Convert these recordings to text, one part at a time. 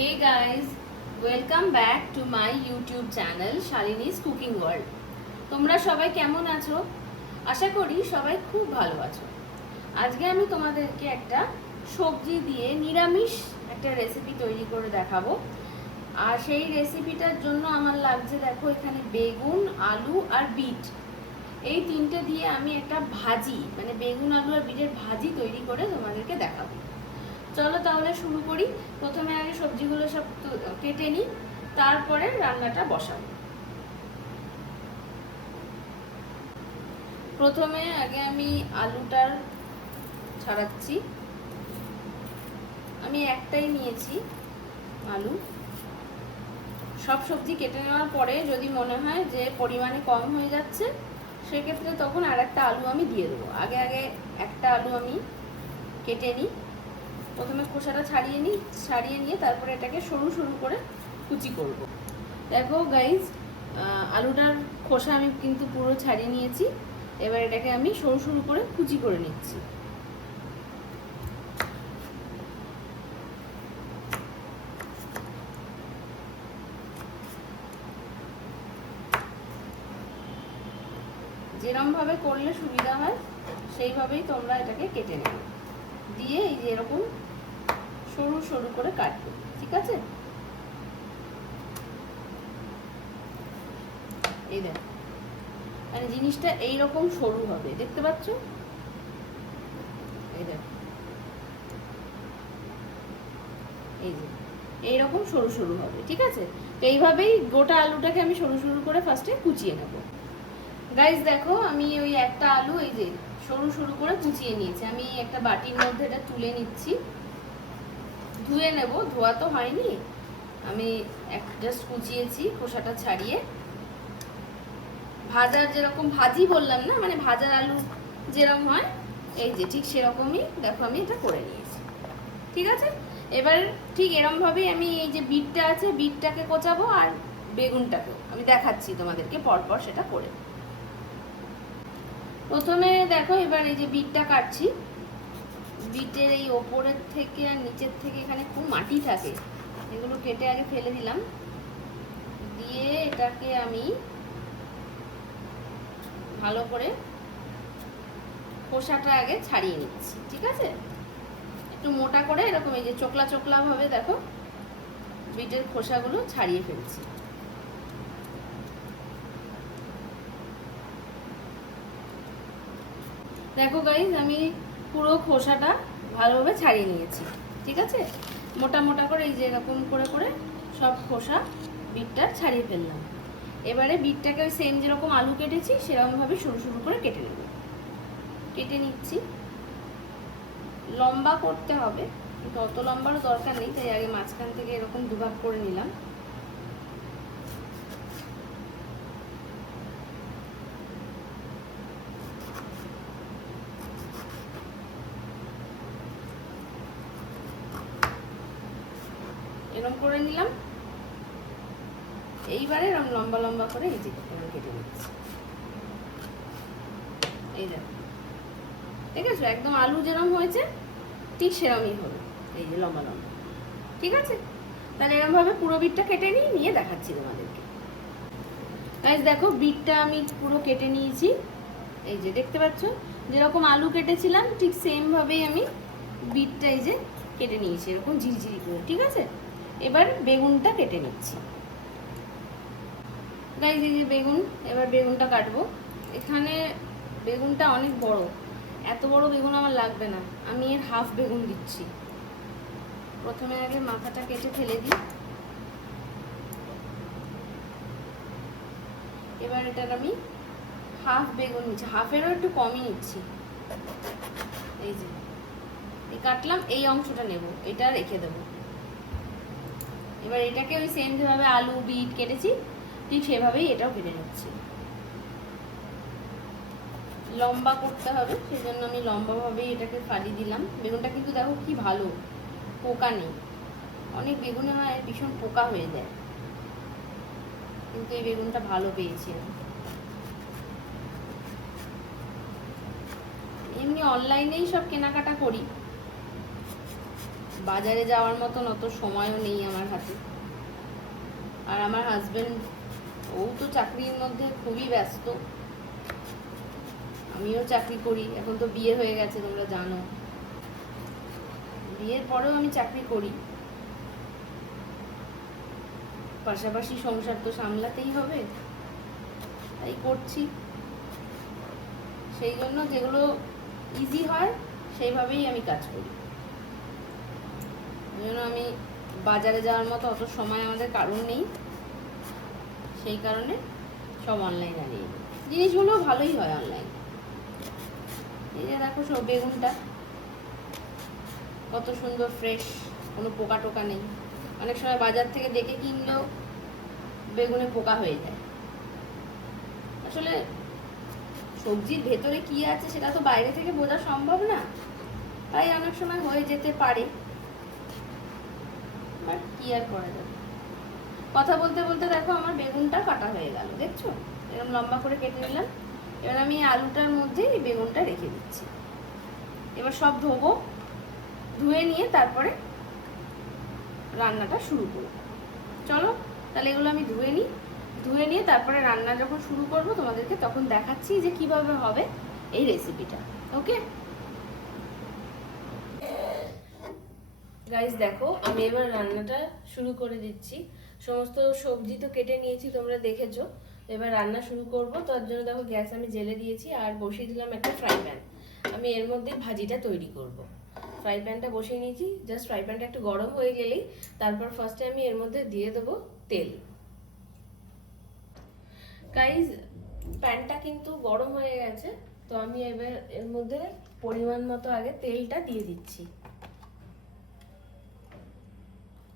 Hey guys, welcome back to my YouTube channel Shalini's Cooking World. তোমরা সবাই কেমন আছো? আশা করি সবাই খুব ভালো আছো। আজকে আমি তোমাদেরকে একটা সবজি দিয়ে নিরামিষ একটা রেসিপি তৈরি করে দেখাবো। আর সেই রেসিপিটার জন্য আমার লাগছে, দেখো এখানে বেগুন, আলু আর বিট, এই তিনটে দিয়ে আমি একটা ভাজি, মানে বেগুন, আলু আর বিটের ভাজি তৈরি করে তোমাদেরকে দেখাবো। চলো তাহলে শুরু করি। প্রথমে আগে সবজিগুলো সব কেটে নিই, তারপরে রান্নাটা বসাবো। প্রথমে আগে আমি আলুটার ছাড়াচ্ছি। আমি একটাই নিয়েছি আলু। সব সবজি কেটে নেওয়ার পরে যদি মনে হয় যে পরিমাণে কম হয়ে যাচ্ছে, সেক্ষেত্রে তখন আর একটা আলু আমি দিয়ে দেবো। আগে আগে একটা আলু আমি কেটে নিই। প্রথমে খোসাটা ছাড়িয়ে নিয়ে তারপরে এটাকে সরু সরু করে কুচি করব। দেখো গাইজ, আলুটার খোসা আমি কিন্তু পুরো ছাড়িয়ে নিয়েছি। এবার এটাকে আমি সরু সরু করে কুচি করে নিচ্ছি। যেরকমভাবে করলে সুবিধা হয় সেইভাবেই তোমরা এটাকে কেটে নেবে। দিয়ে এই যে এরকম সরু সরু করে কাটবে, ঠিক আছে? এই দেখো, মানে জিনিসটা এইরকম সরু হবে, দেখতে পাচ্ছ? এই দেখো, এই যে এইরকম সরু সরু হবে, ঠিক আছে? তো এইভাবেই গোটা আলুটাকে আমি সরু সরু করে ফার্স্টে কুচিয়ে নেব। গাইজ দেখো, আমি ওই একটা আলু এই যে সরু সরু করে কুচিয়ে নিয়েছি। আমি একটা বাটির মধ্যে এটা তুলে নিচ্ছি, ধুয়ে নেব। ধোয়া তো হয়নি, আমি জাস্ট কুচিয়েছি খোসাটা ছাড়িয়ে। ভাজার যেরকম ভাজি বললাম না, মানে ভাজার আলু যেরকম হয়, এই যে ঠিক সেরকমই দেখো আমি এটা করে নিয়েছি, ঠিক আছে? এবার ঠিক এরমভাবেই আমি এই যে বিটটা আছে, বিটটাকে কোচাবো, আর বেগুনটাকেও আমি দেখাচ্ছি তোমাদেরকে পরপর সেটা করে। প্রথমে দেখো, এবার এই যে বিটটা কাটছি। বিটের এই ওপরের থেকে আর নিচের থেকে এখানে খুব মাটি থাকে, এগুলো কেটে আগে ফেলে দিলাম। দিয়ে এটাকে আমি ভালো করে খোসাটা আগে ছাড়িয়ে নিচ্ছি, ঠিক আছে? একটু মোটা করে এরকম এই যে চোকলা চোকলা ভাবে দেখো বিটের খোসাগুলো ছাড়িয়ে ফেলছি। দেখো গাইজ, আমি পুরো খোসাটা ভালোভাবে ছাড়িয়ে নিয়েছি, ঠিক আছে? মোটা মোটা করে এই যে এরকম করে করে সব খোসা বিটটা ছাড়িয়ে ফেললাম। এবারে বিটটাকে ওই সেম যেরকম আলু কেটেছি সেরকমভাবে সরু সরু করে কেটে নেব। কেটে নিচ্ছি। লম্বা করতে হবে, কিন্তু অত লম্বারও দরকার নেই, তাই আগে মাঝখান থেকে এরকম দুভাগ করে নিলাম। এরকম করে নিলাম। এইবারে এরকম লম্বা লম্বা করে এই যে কেটে নিচ্ছি। এই দেখো, ঠিক আছে? একদম আলু যেরকম হয়েছে ঠিক সেরকমই হলো, এই যে লম্বা লম্বা, ঠিক আছে? তাহলে এরকম ভাবে পুরো বিটটা কেটে নিয়ে দেখাচ্ছি তোমাদেরকে। গাইস দেখো, বিটটা আমি পুরো কেটে নিয়েছি। এই যে দেখতে পাচ্ছ, যেরকম আলু কেটেছিলাম ঠিক সেম ভাবেই আমি বিটটা এই যে কেটে নিয়েছি এরকম ঝিরিঝিরি করে, ঠিক আছে? এবার বেগুনটা কেটে নিচ্ছি। গাইস এই যে বেগুন, এবার বেগুনটা কাটবো। এখানে বেগুনটা অনেক বড়, এত বড় বেগুন আমার লাগবে না, আমি এর হাফ বেগুন দিচ্ছি। প্রথমে আগে মাথাটা কেটে ফেলে দিই। এবার এটার আমি হাফ বেগুন নিচ্ছি, হাফেরও একটু কমই নিচ্ছি। এই যে এই কাটলাম, এই অংশটা নেব, এটা রেখে দেবো। এবার এটাকে ওই সেম যেভাবে আলু বিট কেটেছি ঠিক সেভাবেই এটাও কেটে নিচ্ছি। লম্বা করতে হবে, সেই জন্য আমি লম্বাভাবেই এটাকে ফালি দিলাম। বেগুনটা কিন্তু দেখো কি ভালো, পোকা নেই। অনেক বেগুনে হয় ভীষণ পোকা হয়ে যায়, কিন্তু এই বেগুনটা ভালো পেয়েছি আমি। এমনি অনলাইনেই সব কেনাকাটা করি, বাজারে যাওয়ার মতন অত সময়ও নেই আমার হাতে। আর আমার হাজবেন্ড ও তো চাকরির মধ্যে খুবই ব্যস্ত, আমিও চাকরি করি। এখন তো বিয়ে হয়ে গেছে, তোমরা জানো। বিয়ের পরেও আমি চাকরি করি, পাশাপাশি সংসার তো সামলাতেই হবে, তাই করছি। সেই জন্য যেগুলো ইজি হয় সেইভাবেই আমি কাজ করি। ওই জন্য আমি বাজারে যাওয়ার মতো অত সময় আমাদের কারণ নেই, সেই কারণে সব অনলাইন আনিয়ে নিই। জিনিসগুলো ভালোই হয় অনলাইন। এই যে দেখো সব বেগুনটা কত সুন্দর ফ্রেশ, কোনো পোকা টোকা নেই। অনেক সময় বাজার থেকে দেখে কিনলেও বেগুনে পোকা হয়ে যায়। আসলে সবজির ভেতরে কি আছে সেটা তো বাইরে থেকে বোঝা সম্ভব না, তাই অনেক সময় হয়ে যেতে পারে, বাট কি আর করা যাবে। কথা বলতে বলতে দেখো আমার বেগুনটা কাটা হয়ে গেল, দেখছো? এরকম লম্বা করে কেটে নিলাম। এবার আমি আলুটার মধ্যে এই বেগুনটা রেখে দিচ্ছি। এবার সব ধোবো, ধুয়ে নিয়ে তারপরে রান্নাটা শুরু করব। চলো তাহলে এগুলো আমি ধুয়ে নিই, ধুয়ে নিয়ে তারপরে রান্না যখন শুরু করব তোমাদেরকে তখন দেখাচ্ছি যে কিভাবে হবে এই রেসিপিটা। ওকে গাইস, দেখো আমি এবার রান্নাটা শুরু করে দিচ্ছি। সমস্ত সবজি তো কেটে নিয়েছি, তোমরা দেখেছো। এবার রান্না শুরু করব, তার জন্য দেখো গ্যাস আমি জেলে দিয়েছি আর বসিয়ে দিলাম একটা ফ্রাই প্যান। আমি এর মধ্যে ভাজিটা তৈরি করব। ফ্রাই প্যানটা বসিয়ে নিয়েছি, জাস্ট ফ্রাই প্যানটা একটু গরম হয়ে গেলেই তারপর ফার্স্টে আমি এর মধ্যে দিয়ে দেবো তেল। গাইস, প্যানটা কিন্তু গরম হয়ে গেছে, তো আমি এবার এর মধ্যে পরিমাণ মতো আগে তেলটা দিয়ে দিচ্ছি।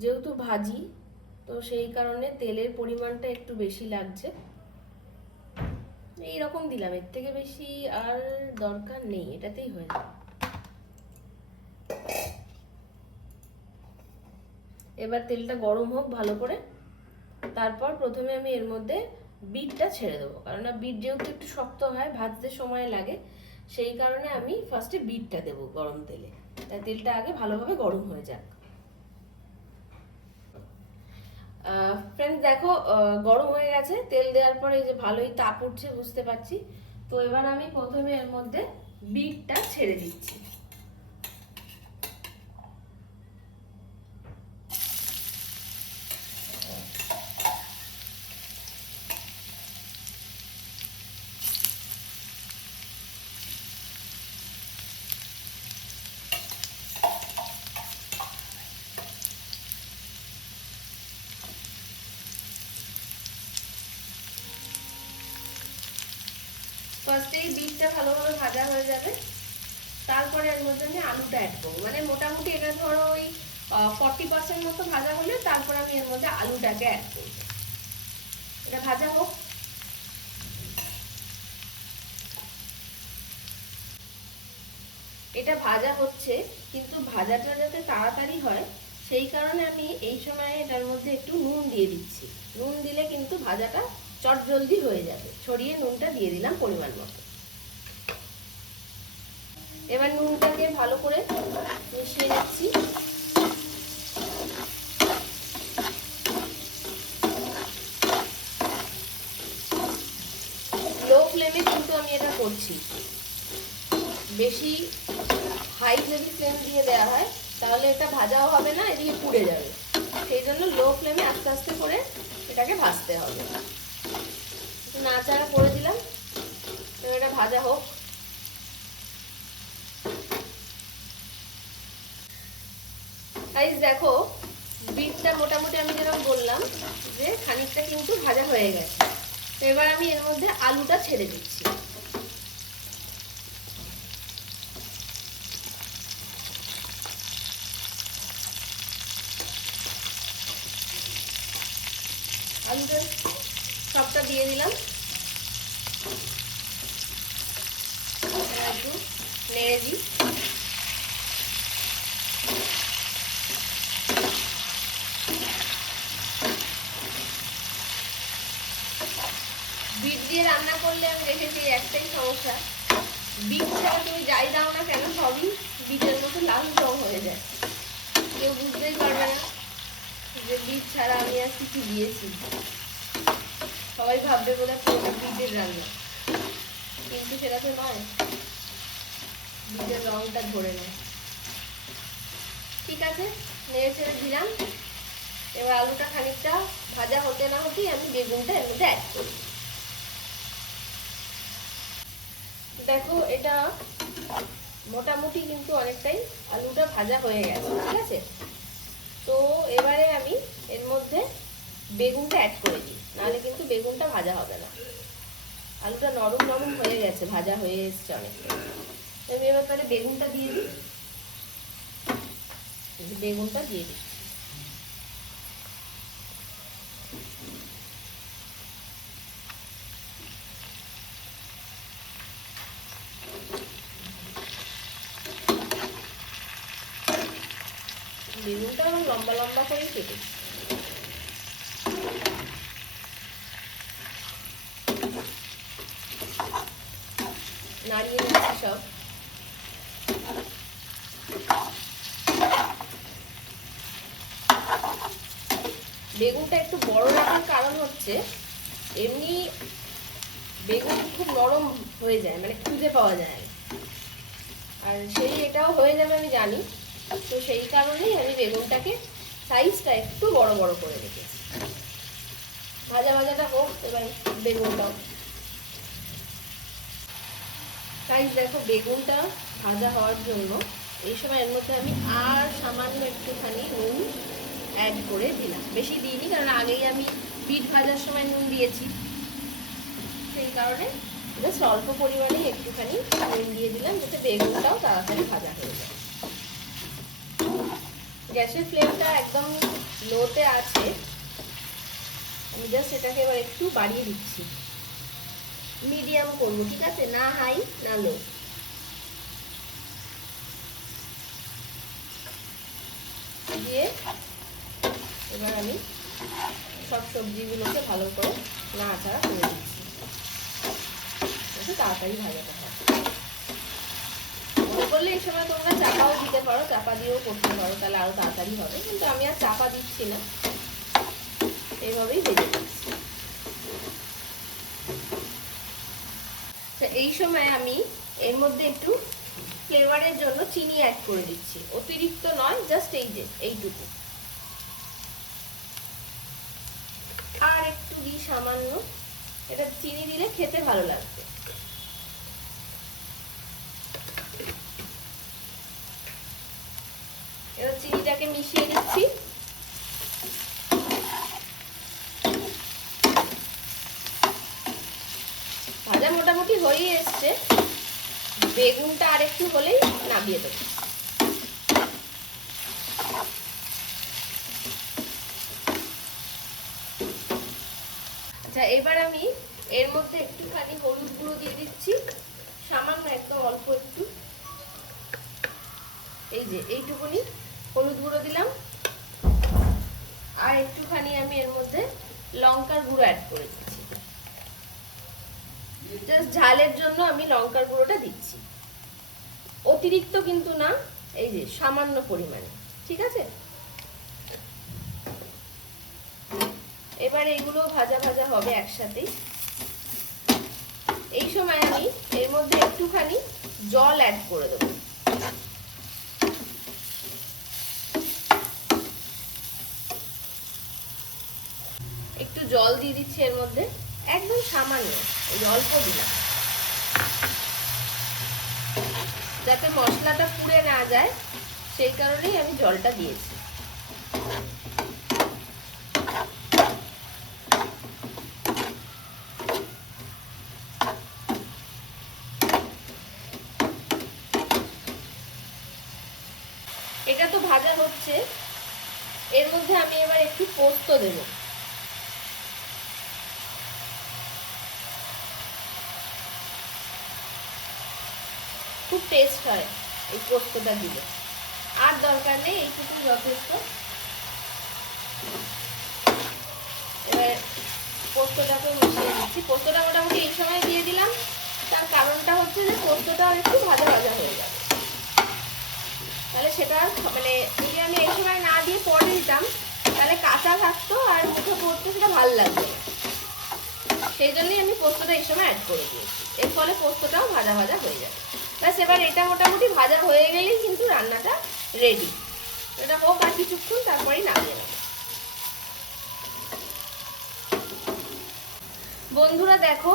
যেহেতু ভাজি, তো সেই কারণে তেলের পরিমাণটা একটু বেশি লাগছে। এইরকম দিলাম, এর থেকে বেশি আর দরকার নেই, এটাতেই হয়ে যাবে। এবার তেলটা গরম হোক ভালো করে, তারপর প্রথমে আমি এর মধ্যে বিটটা ছেড়ে দেবো, কারণ বিট যেহেতু একটু শক্ত হয়, ভাজতে সময় লাগে, সেই কারণে আমি ফার্স্টে বিটটা দেবো গরম তেলে। তাই তেলটা আগে ভালোভাবে গরম হয়ে যাক। ফ্রেন্ডস দেখো, গরম হয়ে গেছে, তেল দেওয়ার পরে এই যে ভালোই তাপ উঠছে বুঝতে পারছি। তো এবার আমি প্রথমে এর মধ্যে বিটটা ছেড়ে দিচ্ছি। ফার্স্টে এই বিটটা ভালোভাবে ভাজা হয়ে যাবে, তারপরে এর মধ্যে আমি আলুটা অ্যাড করবো। মানে মোটামুটি এটা ধরো ওই 40% মতো ভাজা হলে তারপর আমি এর মধ্যে আলুটাকে অ্যাড করবো। এটা ভাজা হোক। এটা ভাজা হচ্ছে, কিন্তু ভাজাটা যাতে তাড়াতাড়ি হয় সেই কারণে আমি এই সময় এটার মধ্যে একটু নুন দিয়ে দিচ্ছি। নুন দিলে কিন্তু ভাজাটা চটজলদি হয়ে যাবে। ছড়িয়ে নুনটা দিয়ে দিলাম পরিমাণ মতো। এবার নুনটাকে ভালো করে মিশিয়ে নিচ্ছি। লো ফ্লেমে কিন্তু আমি এটা করছি, বেশি হাই যদি ফ্লেম দিয়ে দেওয়া হয় তাহলে এটা ভাজাও হবে না, এদিকে পুড়ে যাবে। সেই জন্য লো ফ্লেমে আস্তে আস্তে করে এটাকে ভাজতে হবে। একটু নাড়াচাড়া করে দিলাম, তো এটা ভাজা হোক। গাইস দেখো, বিটটা মোটামুটি আমি যেরকম বললাম যে খানিকটা কিন্তু ভাজা হয়ে গেছে। তো এবার আমি এর মধ্যে আলুটা ছেড়ে দিচ্ছি। আলুটা সবটা দিয়ে দিলাম, একটু নেড়ে দিই। বিট দিয়ে রান্না করলে আমি দেখেছি একটাই সমস্যা, বিট ছাড়া তুমি যাই দাও না কেন সবই বিটের মতো লাল রং হয়ে যায়। কেউ বুঝতেই পারবে না যে বিট ছাড়া আমি আর কিছু দিয়েছি। সবাই ভাববে বলে পুরোটা বিটের রান্না, কিন্তু সেটা তো নয়, বিটের রংটা ধরে নেয়। ঠিক আছে, নেড়ে ছেড়ে দিলাম। এবার আলুটা খানিকটা ভাজা হতে না হতেই আমি বেগুনটা এর মধ্যে অ্যাড করি। দেখো এটা মোটামুটি কিন্তু অনেকটাই আলুটা ভাজা হয়ে গেছে, ঠিক আছে। তো এবারে আমি এর মধ্যে বেগুনটা অ্যাড করে দিই, নাহলে কিন্তু বেগুনটা ভাজা হবে না। আলুটা নরম নরম হয়ে গেছে, ভাজা হয়ে এসছে অনেকটা। আমি এবার তাহলে বেগুনটা দিয়ে দিই, বেগুনটা দিয়ে দিই। বেগুনটা আমার লম্বা লম্বা করেই কেটে নাড়িয়ে নিচ্ছি সব। বেগুনটা একটু বড় রাখার কারণ হচ্ছে এমনি বেগুন খুব নরম হয়ে যায়, মানে খুঁজে পাওয়া যায়, আর সেই এটাও হয়ে যাবে আমি জানি। তো সেই কারণেই আমি বেগুনটাকে সাইজটা একটু বড় বড় করে রেখেছি। ভাজা ভাজাটা হোক এবার বেগুনটাও। গাইস দেখো বেগুনটা ভাজা হওয়ার জন্য এই সময় এর মধ্যে আমি আর সামান্য একটুখানি নুন অ্যাড করে দিলাম। বেশি দিইনি, কারণ আগেই আমি বিট ভাজার সময় নুন দিয়েছি, সেই কারণে জাস্ট অল্প পরিমাণে একটুখানি নুন দিয়ে দিলাম, যাতে বেগুনটাও তাড়াতাড়ি ভাজা হয়ে যায়। গ্যাসের ফ্লেমটা একদম লোতে আছে, আমি জাস্ট এটাকে এবার একটু বাড়িয়ে দিচ্ছি, মিডিয়াম করবো, ঠিক আছে, না হাই না লো। দিয়ে এবার আমি সব সবজিগুলোকে ভালো করে নাড়াচাড়া করে দিচ্ছি, একটু তাড়াতাড়ি ভাজাতে হয়। মনে করলে এই সময় তোমরা চাপাও দিতে পারো, চাপা দিয়েও করতে পারো, তাহলে আরো তাড়াতাড়ি হবে, কিন্তু আমি আর চাপা দিচ্ছি না, এইভাবেই ভেজে দিচ্ছি। এই সময় আমি এর মধ্যে একটু ফ্লেভারের জন্য চিনি অ্যাড করে দিচ্ছি, অতিরিক্ত নয়, জাস্ট এই যে এইটুকু, আর একটু দিই সামান্য, এটা চিনি দিলে খেতে ভালো লাগবে। এবার চিনিটাকে মিশিয়ে দিচ্ছি। ভাজা মোটামুটি হয়ে এসছে, বেগুনটা আর একটু হলেই নামিয়ে দেবো। আচ্ছা, এবার আমি এর মধ্যে একটুখানি হলুদ গুঁড়ো দিয়ে দিচ্ছি, সামান্য একদম অল্প একটু, এই যে এইটুকুনি হলুদ গুঁড়ো দিলাম, আর একটুখানি আমি এর মধ্যে লঙ্কার গুঁড়ো অ্যাড করে দিচ্ছি, জাস্ট ঝালের জন্য আমি লঙ্কার গুঁড়োটা দিচ্ছি, অতিরিক্ত কিন্তু না, এই যে সামান্য পরিমাণে, ঠিক আছে। এবার এগুলো ভাজা ভাজা হবে একসাথেই। এই সময় আমি এর মধ্যে একটুখানি জল অ্যাড করে দেবো, একটু জল দিয়ে দিচ্ছি এর মধ্যে, একদম সামান্য, এই অল্প দিলাম, যাতে মশলাটা পুড়ে না যায়, সেই কারণেই আমি জলটা দিয়েছি। এটা তো ভাজা হচ্ছে, এর মধ্যে আমি এবার একটু পোস্ত দেব। খুব টেস্ট হয় এই পোস্তটা দিলে, আর দরকার নেই, এইটুকু যথেষ্ট। এবার পোস্তটাকে মিশিয়ে দিচ্ছি। পোস্তটা মোটামুটি এই সময় দিয়ে দিলাম, তার কারণটা হচ্ছে যে পোস্তটা একটু ভাজা ভাজা হয়ে যাবে, তাহলে সেটা মানে এই যে আমি এই সময় না দিয়ে পরে দিতাম তাহলে কাঁচা থাকতো আর মুখে পড়তে সেটা ভালো লাগবে, সেই জন্যই আমি পোস্তটা এই সময় অ্যাড করে দিয়েছি। এর ফলে পোস্তটাও ভাজা ভাজা হয়ে যাবে। ব্যাস এবার এটা মোটামুটি ভাজা হয়ে গেলেই কিন্তু রান্নাটা রেডি। এটা হোক আর কিছুক্ষণ, তারপরেই নামিয়ে নেব। বন্ধুরা দেখো,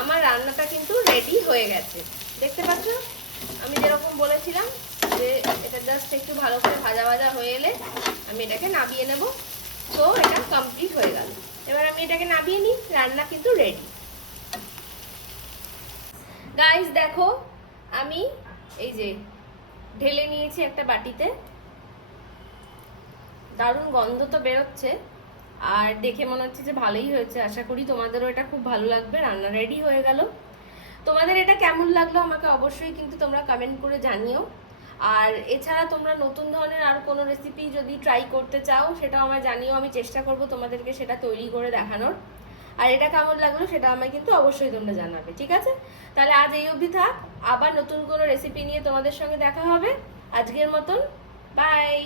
আমার রান্নাটা কিন্তু রেডি হয়ে গেছে, দেখতে পাচ্ছ? আমি যেরকম বলেছিলাম যে এটা জাস্ট একটু ভালো করে ভাজা ভাজা হয়ে এলে আমি এটাকে নামিয়ে নেব। তো এটা কমপ্লিট হয়ে গেল। এবার আমি এটাকে নামিয়ে নিই, রান্না কিন্তু রেডি। গাইস দেখো, আমি এই যে ঢেলে নিয়েছি একটা বাটিতে। দারুণ গন্ধ তো বেরোচ্ছে, আর দেখে মনে হচ্ছে যে ভালোই হয়েছে। আশা করি তোমাদেরও এটা খুব ভালো লাগবে। রান্না রেডি হয়ে গেল। তোমাদের এটা কেমন লাগলো আমাকে অবশ্যই কিন্তু তোমরা কমেন্ট করে জানিও। আর এছাড়া তোমরা নতুন ধরনের আর কোনো রেসিপি যদি ট্রাই করতে চাও সেটাও আমায় জানিও, আমি চেষ্টা করব তোমাদেরকে সেটা তৈরি করে দেখানোর। আর এটা কেমন লাগলো সেটা আমায় কিন্তু অবশ্যই তোমরা জানাবে, ঠিক আছে? তাহলে আজ এই অবধি থাক, আবার নতুন কোনো রেসিপি নিয়ে তোমাদের সঙ্গে দেখা হবে। আজকের মতন বাই।